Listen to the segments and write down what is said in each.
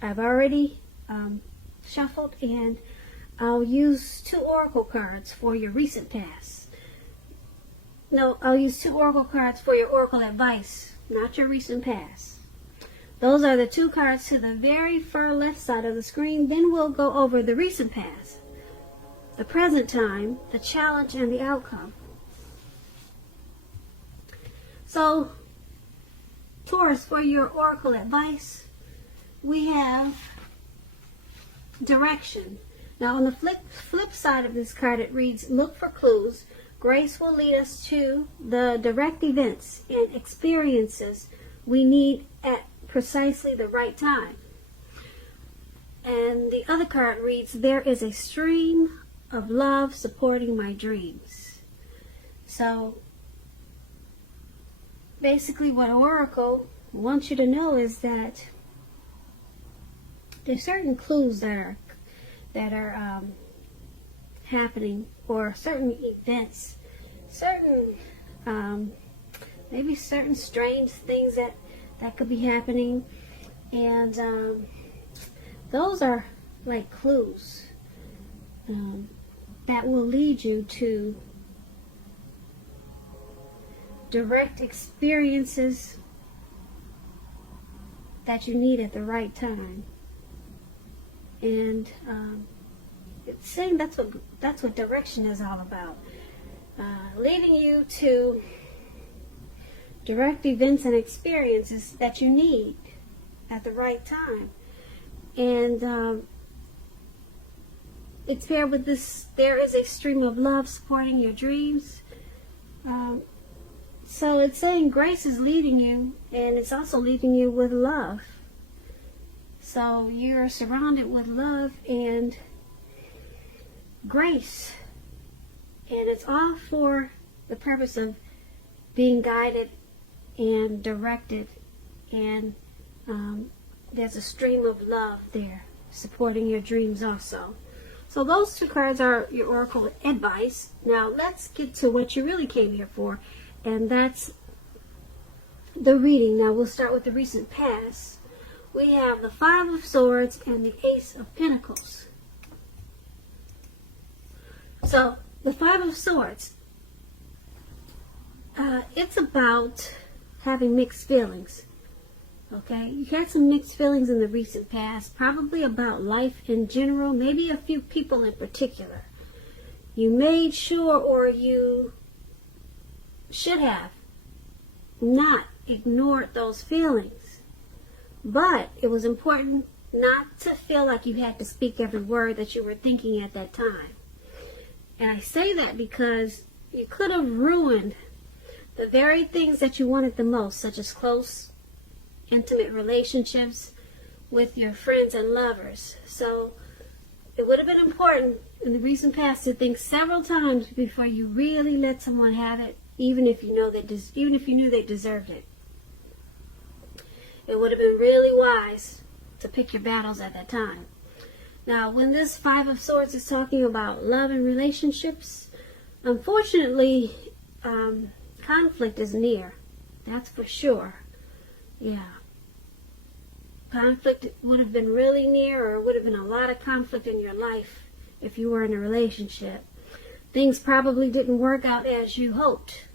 I've already shuffled, and I'll use 2 oracle cards for your recent past. No, I'll use 2 oracle cards for your oracle advice, not your recent past. Those are the 2 cards to the very far left side of the screen. Then we'll go over the recent past, the present time, the challenge, and the outcome. So, Taurus, for your oracle advice, we have direction. Now, on the flip side of this card, it reads, look for clues. Grace will lead us to the direct events and experiences we need at precisely the right time. And the other card reads, there is a stream of love supporting my dreams. So, basically what Oracle wants you to know is that there's certain clues that are happening, or certain events, maybe certain strange things that could be happening, and those are like clues that will lead you to direct experiences that you need at the right time. And it's saying that's what direction is all about, leading you to direct events and experiences that you need at the right time. And it's paired with this, there is a stream of love supporting your dreams. So it's saying grace is leading you, and it's also leading you with love. So you're surrounded with love and grace, and it's all for the purpose of being guided and directed, and there's a stream of love there supporting your dreams also. So those 2 cards are your oracle advice. Now let's get to what you really came here for, and that's the reading. Now we'll start with the recent past. We have the 5 of Swords and the Ace of Pentacles. So the 5 of Swords, it's about having mixed feelings. Okay, you had some mixed feelings in the recent past, probably about life in general, maybe a few people in particular. You made sure, or you should have, not ignored those feelings. But it was important not to feel like you had to speak every word that you were thinking at that time. And I say that because you could have ruined the very things that you wanted the most, such as close, intimate relationships with your friends and lovers. So it would have been important in the recent past to think several times before you really let someone have it, even if you knew they deserved it. It would have been really wise to pick your battles at that time. Now, when this 5 of Swords is talking about love and relationships, unfortunately, conflict is near. That's for sure. Yeah. Conflict would have been really near, or would have been a lot of conflict in your life if you were in a relationship. Things probably didn't work out as you hoped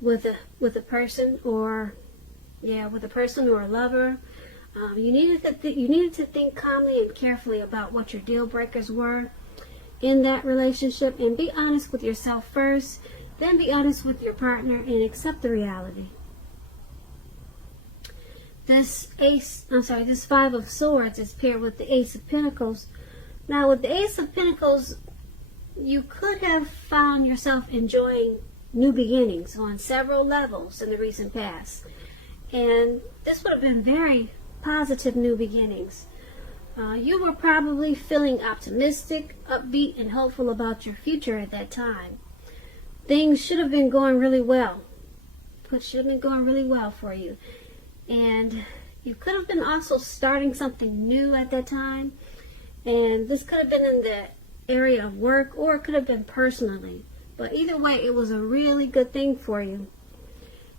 with a person, or a lover. You needed to think calmly and carefully about what your deal breakers were in that relationship, and be honest with yourself first, then be honest with your partner, and accept the reality. This 5 of Swords is paired with the Ace of Pentacles. Now, with the Ace of Pentacles, you could have found yourself enjoying new beginnings on several levels in the recent past. And this would have been very positive new beginnings. You were probably feeling optimistic, upbeat, and hopeful about your future at that time. Things should have been going really well. For you. And you could have been also starting something new at that time. And this could have been in the area of work, or it could have been personally. But either way, it was a really good thing for you.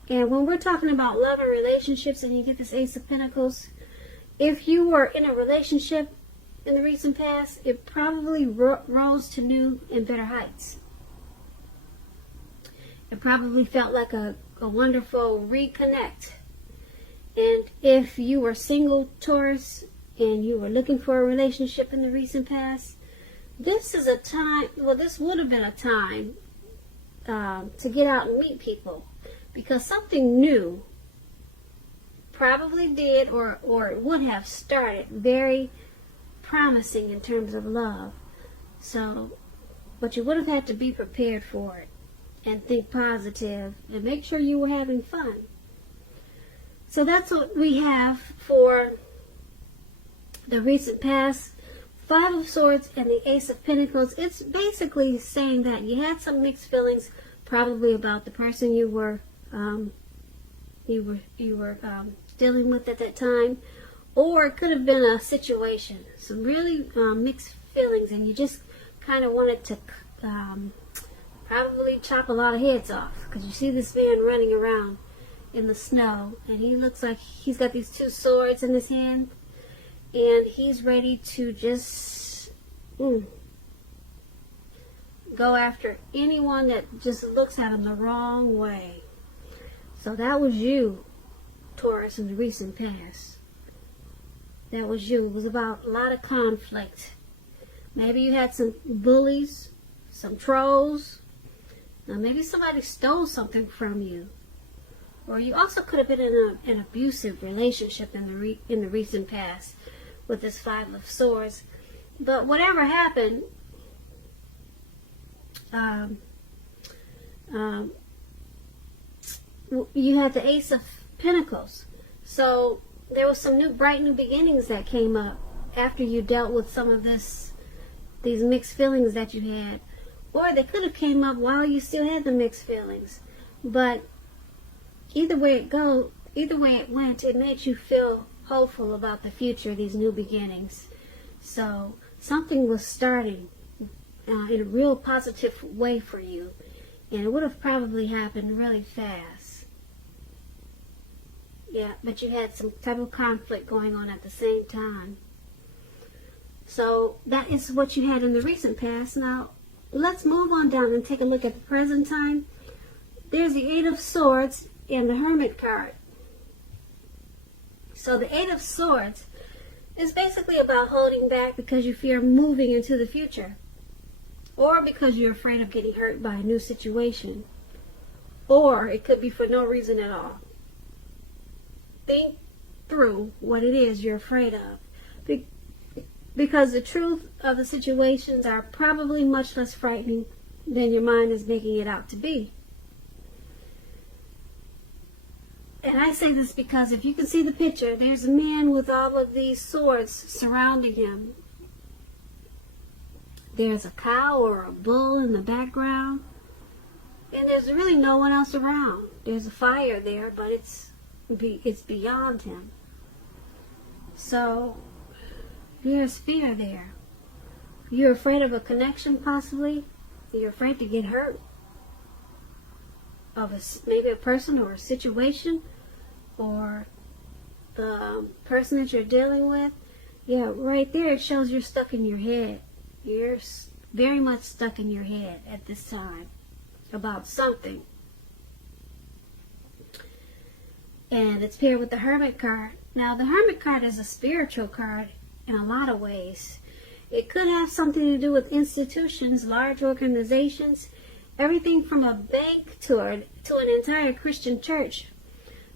And when we're talking about love and relationships, and you get this Ace of Pentacles, if you were in a relationship in the recent past, it probably rose to new and better heights. It probably felt like a wonderful reconnect. And if you were single, Taurus, and you were looking for a relationship in the recent past, this is a time, well, this would have been a time to get out and meet people, because something new probably did or would have started very promising in terms of love. So, but you would have had to be prepared for it and think positive and make sure you were having fun. So that's what we have for the recent past. Five of Swords and the Ace of Pentacles. It's basically saying that you had some mixed feelings, probably about the person you were dealing with at that time, or it could have been a situation, some really mixed feelings, and you just kind of wanted to probably chop a lot of heads off, because you see this man running around in the snow, and he looks like he's got these two swords in his hand, and he's ready to just go after anyone that just looks at him the wrong way. So that was you, Taurus, in the recent past. That was you. It was about a lot of conflict. Maybe you had some bullies, some trolls. Now maybe somebody stole something from you. Or you also could have been in an abusive relationship in the recent past with this Five of Swords. But whatever happened, you had the Ace of Pentacles. So there was some bright new beginnings that came up after you dealt with some of these mixed feelings that you had. Or they could have came up while you still had the mixed feelings. But either way it went, it made you feel hopeful about the future, these new beginnings. So something was starting in a real positive way for you. And it would have probably happened really fast. Yeah, but you had some type of conflict going on at the same time. So that is what you had in the recent past. Now, let's move on down and take a look at the present time. There's the Eight of Swords and the Hermit card. So the Eight of Swords is basically about holding back because you fear moving into the future, or because you're afraid of getting hurt by a new situation, or it could be for no reason at all. Think through what it is you're afraid of, because the truth of the situations are probably much less frightening than your mind is making it out to be. And I say this because if you can see the picture, there's a man with all of these swords surrounding him. There's a cow or a bull in the background, and there's really no one else around. There's a fire there, but it's beyond him. So there's fear there. You're afraid of a connection, possibly. You're afraid to get hurt of maybe a person or a situation, or the person that you're dealing with. Yeah, right there it shows you're stuck in your head. You're very much stuck in your head at this time about something. And it's paired with the Hermit card. Now, the Hermit card is a spiritual card in a lot of ways. It could have something to do with institutions, large organizations, everything from a bank to an entire Christian church.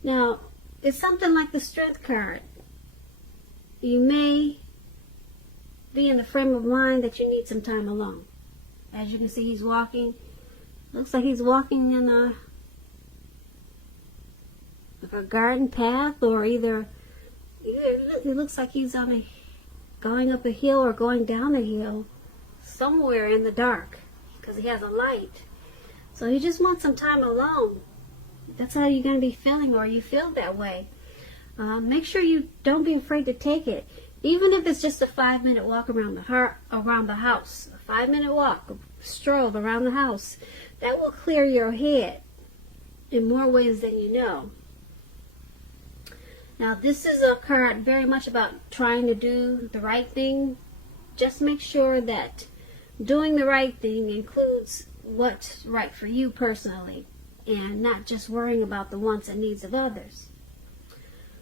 Now, it's something like the Strength card. You may be in the frame of mind that you need some time alone. As you can see, he's walking. Looks like he's walking in a garden path, or either it looks like he's going up a hill or going down a hill somewhere in the dark, because he has a light. So you just want some time alone. That's how you're going to be feeling, or you feel that way. Make sure you don't be afraid to take it. Even if it's just a 5-minute walk around the house. A 5-minute walk, a stroll around the house. That will clear your head in more ways than you know. Now, this is a card very much about trying to do the right thing. Just make sure that doing the right thing includes what's right for you personally, and not just worrying about the wants and needs of others.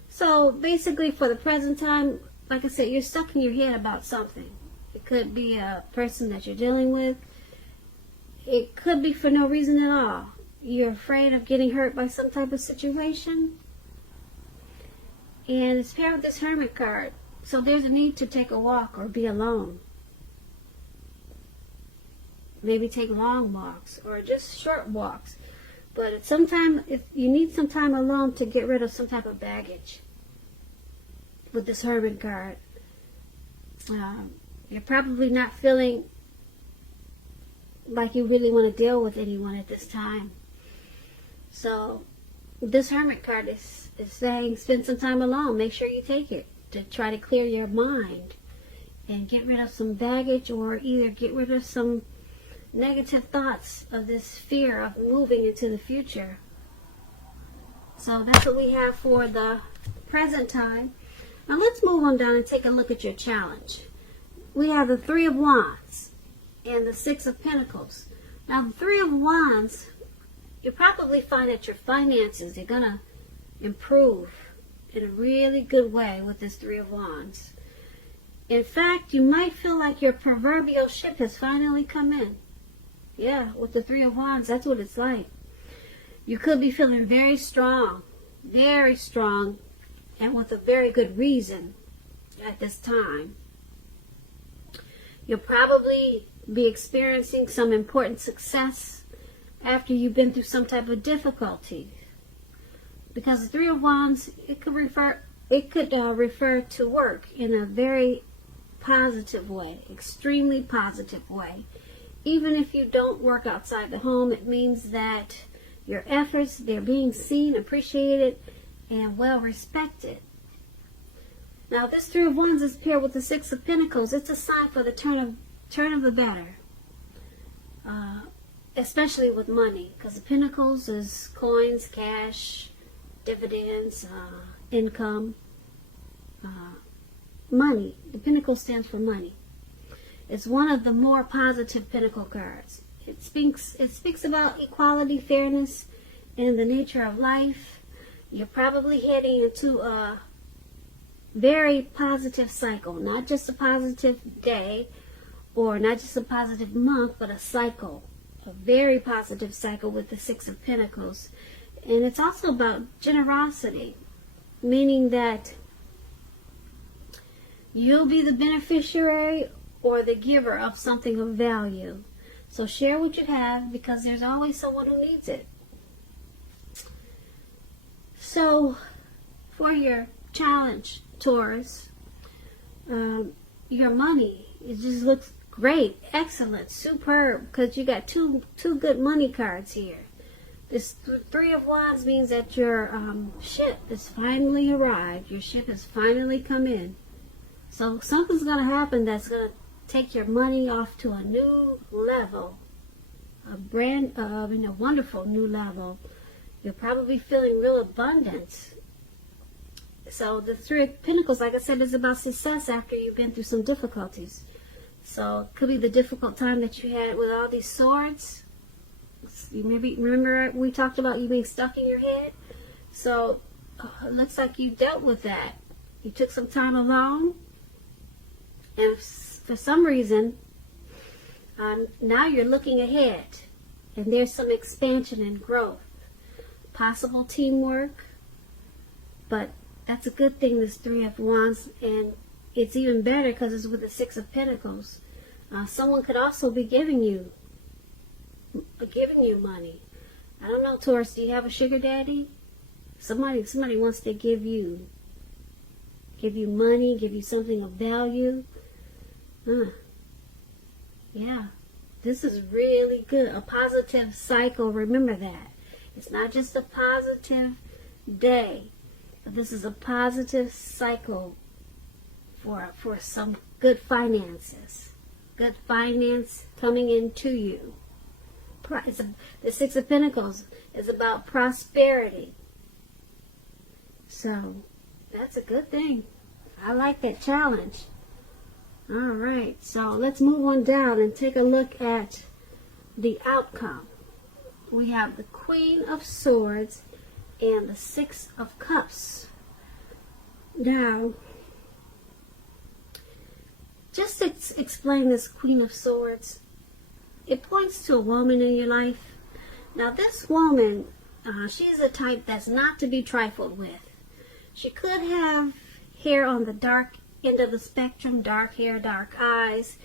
So basically, for the present time, like I said, you're stuck in your head about something. It could be a person that you're dealing with. It could be for no reason at all. You're afraid of getting hurt by some type of situation. And it's paired with this Hermit card. So there's a need to take a walk or be alone. Maybe take long walks or just short walks. But if you need some time alone to get rid of some type of baggage with this Hermit card. You're probably not feeling like you really want to deal with anyone at this time. So this Hermit card is saying spend some time alone. Make sure you take it to try to clear your mind and get rid of some baggage, or either get rid of some negative thoughts of this fear of moving into the future. So that's what we have for the present time. Now let's move on down and take a look at your challenge. We have the Three of Wands and the Six of Pentacles. Now the Three of Wands, you probably find that your finances are going to improve in a really good way with this Three of Wands. In fact, you might feel like your proverbial ship has finally come in. Yeah, with the Three of Wands, that's what it's like. You could be feeling very strong, and with a very good reason at this time. You'll probably be experiencing some important success after you've been through some type of difficulty. Because the Three of Wands, it could refer to work in a very positive way, extremely positive way. Even if you don't work outside the home, it means that your efforts, they're being seen, appreciated, and well respected. Now, this Three of Wands is paired with the Six of Pentacles. It's a sign for the turn of the better, especially with money, because the Pentacles is coins, cash, dividends, income, money. The Pentacle stands for money. It's one of the more positive Pentacle cards. It speaks about equality, fairness, and the nature of life. You're probably heading into a very positive cycle, not just a positive day or not just a positive month, but a cycle, a very positive cycle with the Six of Pentacles. And it's also about generosity, meaning that you'll be the beneficiary or the giver of something of value. So share what you have, because there's always someone who needs it. So for your challenge, Taurus, your money, it just looks great, excellent, superb, because you got two good money cards here. This Three of Wands means that your ship has finally arrived. Your ship has finally come in. So something's going to happen that's going to take your money off to a new level, a wonderful new level. You're probably feeling real abundance. So the Three of Pentacles, like I said, is about success after you've been through some difficulties. So it could be the difficult time that you had with all these swords. You maybe remember we talked about you being stuck in your head. So it looks like you dealt with that. You took some time alone, and for some reason, now you're looking ahead, and there's some expansion and growth, possible teamwork. But that's a good thing, this Three of Wands, and it's even better because it's with the Six of Pentacles. Someone could also be giving you money. I don't know, Taurus, do you have a sugar daddy? Somebody wants to give you money, give you something of value. Yeah, this is really good. A positive cycle. Remember that. It's not just a positive day, but this is a positive cycle for some good finances. Good finance coming into you. The Six of Pentacles is about prosperity. So That's a good thing. I like that challenge. All right, so let's move on down and take a look at the outcome. We have the Queen of Swords and the Six of Cups. Now, just to explain this Queen of Swords, it points to a woman in your life. Now, this woman, she's a type that's not to be trifled with. She could have hair on the dark end of the spectrum, dark hair, dark eyes.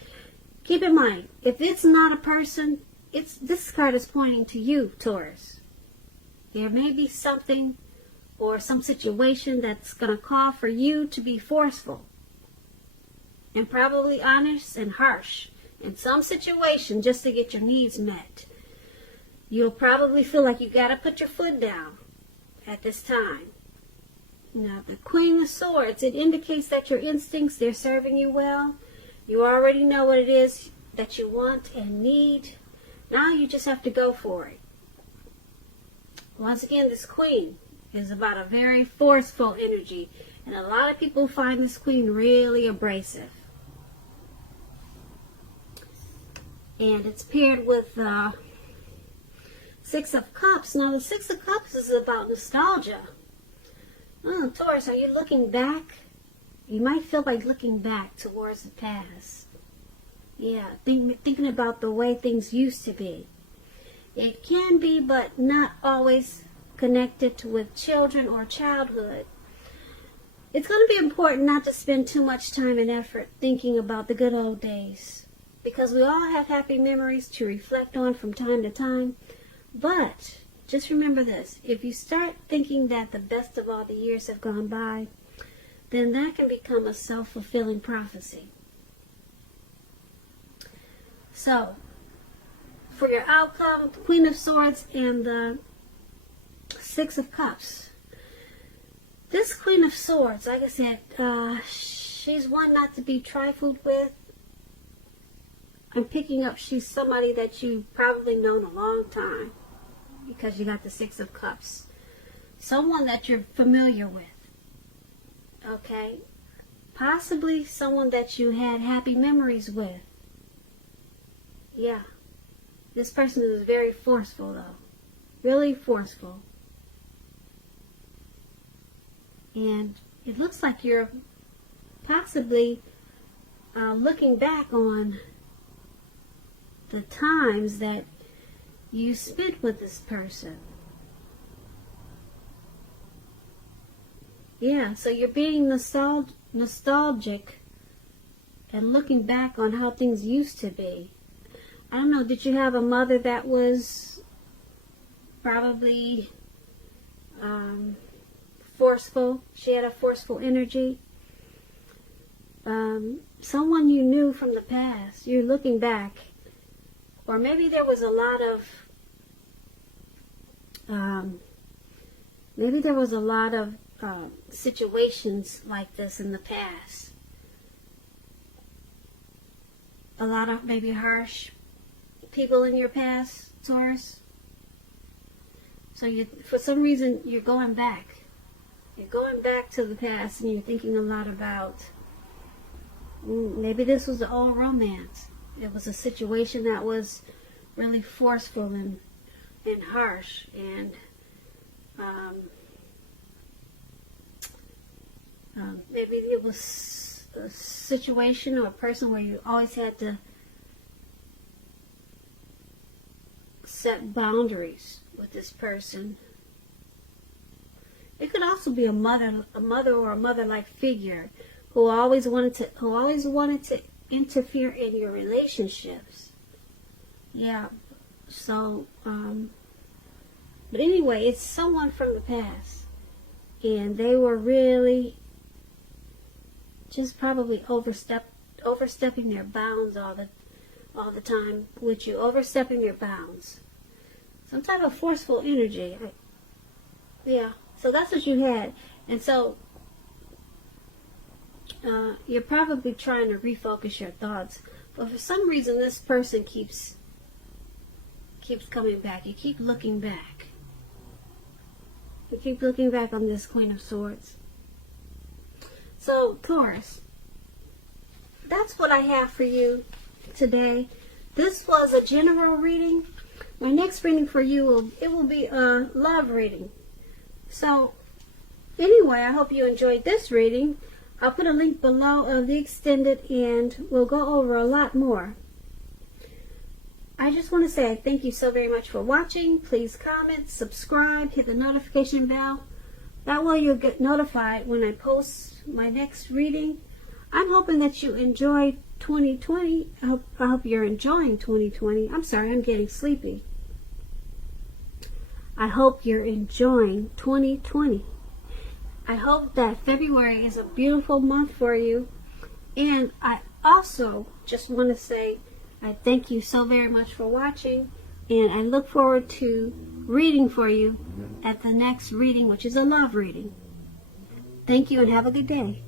Keep in mind, if it's not a person, this card is pointing to you, Taurus. There may be something or some situation that's going to call for you to be forceful and probably honest and harsh in some situation just to get your needs met. You'll probably feel like you got to put your foot down at this time. Now, the Queen of Swords, it indicates that your instincts, they're serving you well. You already know what it is that you want and need. Now you just have to go for it. Once again, this Queen is about a very forceful energy, and a lot of people find this Queen really abrasive. And it's paired with Six of Cups. Now, the Six of Cups is about nostalgia. Oh, Taurus, are you looking back? You might feel like looking back towards the past. Yeah, thinking about the way things used to be. It can be, but not always connected with children or childhood. It's going to be important not to spend too much time and effort thinking about the good old days, because we all have happy memories to reflect on from time to time. But just remember this: if you start thinking that the best of all the years have gone by, then that can become a self-fulfilling prophecy. So, for your outcome, the Queen of Swords and the Six of Cups. This Queen of Swords, like I said, she's one not to be trifled with. I'm picking up she's somebody that you've probably known a long time, because you got the Six of Cups. Someone that you're familiar with. Okay? Possibly someone that you had happy memories with. Yeah. This person is very forceful, though. Really forceful. And it looks like you're possibly looking back on the times that you spent with this person. Yeah, so you're being nostalgic and looking back on how things used to be. I don't know, did you have a mother that was probably forceful? She had a forceful energy. Someone you knew from the past, you're looking back. Or maybe there was a lot of situations like this in the past. A lot of maybe harsh people in your past, Taurus. So for some reason, you're going back. You're going back to the past, and you're thinking a lot about, maybe this was the old romance. It was a situation that was really forceful and harsh, and maybe it was a situation or a person where you always had to set boundaries with this person. It could also be a mother or a mother-like figure who always wanted to interfere in your relationships. Yeah. So, but anyway, it's someone from the past, and they were really just probably overstepping their bounds all the time with you, overstepping your bounds. Some type of forceful energy. Yeah. So that's what you had, and so you're probably trying to refocus your thoughts, but for some reason this person keeps coming back. You keep looking back. You keep looking back on this Queen of Swords. So, Taurus, that's what I have for you today. This was a general reading. My next reading for you will be a love reading. So, anyway, I hope you enjoyed this reading. I'll put a link below of the extended, and we'll go over a lot more. I just want to say thank you so very much for watching. Please comment, subscribe, hit the notification bell. That way you'll get notified when I post my next reading. I'm hoping that you enjoy 2020. I hope you're enjoying 2020. I'm sorry, I'm getting sleepy. I hope you're enjoying 2020. I hope that February is a beautiful month for you. And I also just want to say I thank you so very much for watching. And I look forward to reading for you at the next reading, which is a love reading. Thank you and have a good day.